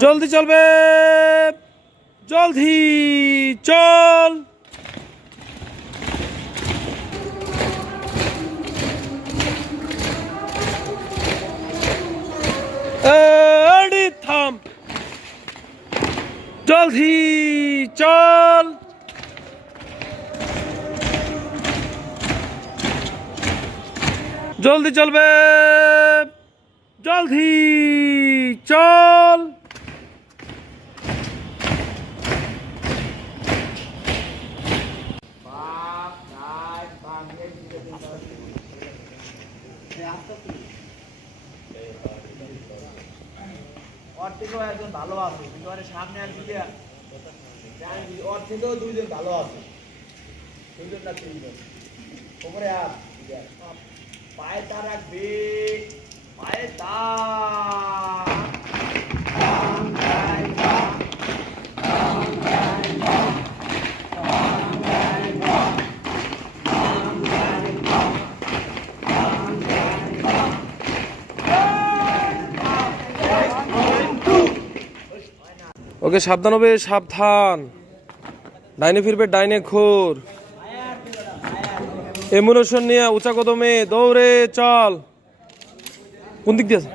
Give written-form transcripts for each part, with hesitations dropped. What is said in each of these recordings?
জলদি চলবে, জলদি চল। এডি থাম, জলদি চল। জলদি চলবে, জলদি চল। ওর থেকেও একজন ভালো আছে, কিন্তু সামনে আর দিকে ওর থেকেও দুইজন ভালো আছে, দুইজন না তিনজন। ওপরে আর পায়ে তার রাখবে, পায়ে তার। ওকে, সাবধান হবে, সাবধান। ডাইনে ফিরবে, ডাইনে ঘোর। এমুনেশন নিয়ে উঁচা কদমে দৌড়ে চল। কোন দিক দিয়ে আছে?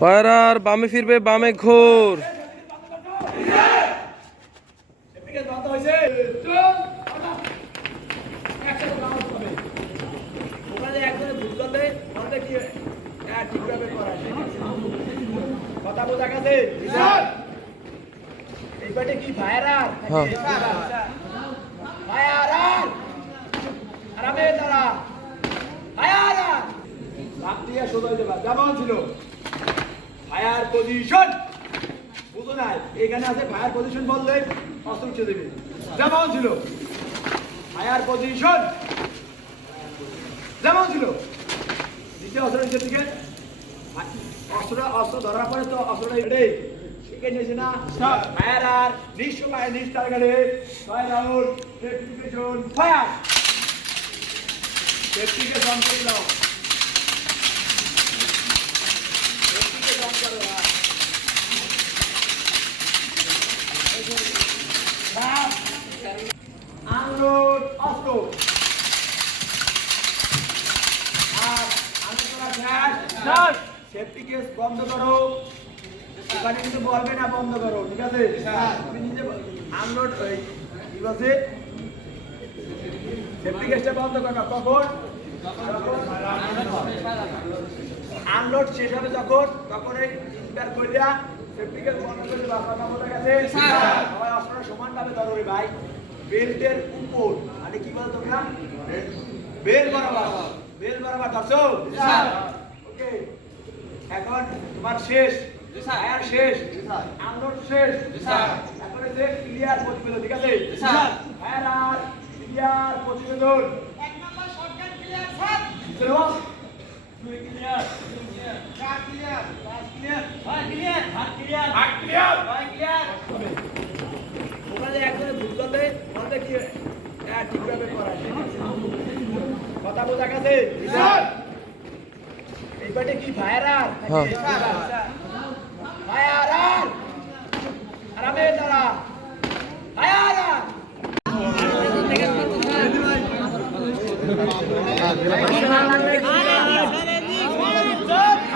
ফায়ার বামে ফিরবে, বামে ঘোর। কথা বোঝা গেছে? এইবারে কি ফায়ার আরামে দাঁড়া, ফায়ার বাপ দিয়ে সোজা হয়ে যাবা, যেমন ছিল ফায়ার পজিশন। বুঝো না, এখানে আছে ফায়ার পজিশন বললে অস্ত্র উঠে দেবে, যেমন ছিল ফায়ার পজিশন, যেমন ছিল দ্বিতীয় অস্ত্র নিচের দিকে। অস্ত্র ধরার পরে তো অস্ত্রটা এটাই শিখে নিয়েছে না। ফায়ার আর নিঃসময় নিজ টার্গেটে 6 রাউন্ড সেফটিফিকেশন ফায়ার। সেফটিফিকেশন করে দাও, সেফটিফিকেশন করো। আনলোড অস্ত্র আর আনলোড সেফটি কেস বন্ধ করো। ওখানে কিন্তু বলবে না বন্ধ করো, ঠিক আছে? তুমি নিজে আনলোড কি বলছে, সেফটি কেসটা বন্ধ করো। কখন আনলোড শেষ হবে যখন, তখন এই ইনস্পায়ার করিয়া সেফটি কেস বন্ধ করে বাসা বলে গেছে। সবাই অস্ত্রটা সমানভাবে ধরো রে ভাই, বেল্টের উপর। মানে কি বলো তোমরা? বেল বরাবর, বেল বরাবর ধরছো? ওকে, এখন তোমার শেষ, ফায়ার শেষ, আনলোড শেষ, এখন যে ক্লিয়ার প্রতিবেদন, ঠিক আছে? ফায়ার আর ক্লিয়ার প্রতিবেদন। এক নাম্বার শটগান ক্লিয়ার স্যার। চলো দুই ক্লিয়ার, চার ক্লিয়ার, পাঁচ ক্লিয়ার, ছয় ক্লিয়ার, সাত ক্লিয়ার, আট ক্লিয়ার, নয় ক্লিয়ার। ওখানে একজনে ভুলতে বলতে কি ঠিকভাবে করা, কথা বোঝা গেছে? এইবারে কি ফায়ার আর ফায়ার আর আরামে দাঁড়া, ফায়ার আর।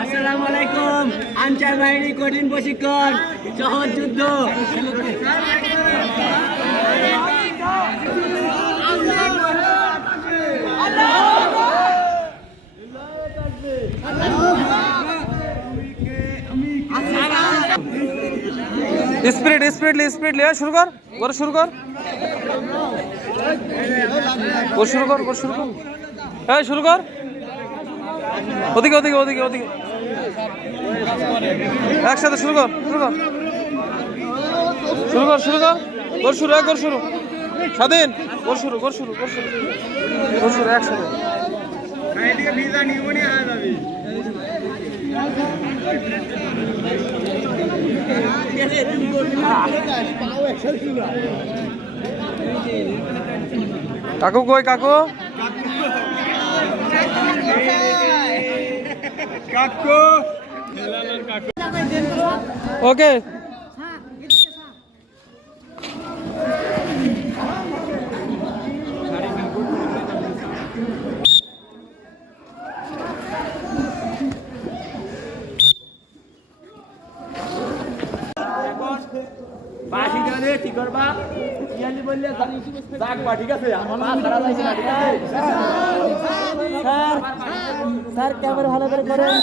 আসসালামু আলাইকুম। আনসার বাহিনী কঠিন প্রশিক্ষণ, সহজ যুদ্ধ। স্পিড লিয়া শুরু কর, শুরু কর, শুরু কর, শুরু কর। হ্যাঁ, শুরু কর। ওদিকে ওদিকে ওদিকে ওদিকে একসাথে শুরু কর, শুরু কর, শুরু কর, শুরু কর। গোর শুরু, গোর শুরু। স্বাধীন, গোর শুরু, গোর শুরু, গোর শুরু, গোর শুরু একসাথে। কাকু কই কাকু? ওকে বাসি গানে কি করবা ইয়ালি বললে যাক বা ঠিক আছে আমার পা ছাড়া যাইছে না ঠিক আছে স্যার ক্যামেরা ভালো করে করেন।